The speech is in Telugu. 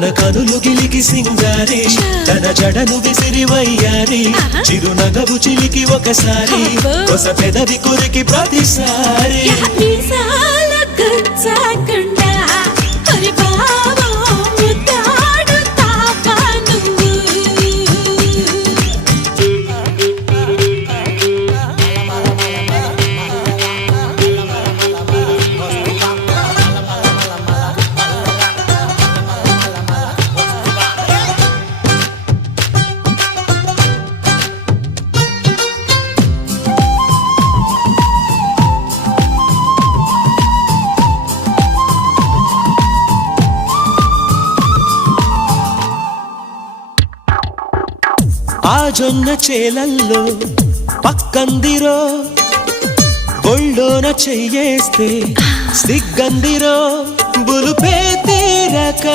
తన కనులు గిలికి సింగారి తన జడను విసిరి వయ్యారి చిరునగవు చిలికి ఒకసారి కొస పెదవి కొరికి ప్రతిసారి ఆ జొన్న చేలల్లో పక్కందిరో ఒళ్ళోన చెయ్యేస్తే సిగ్గందిరో బులుపే తీరక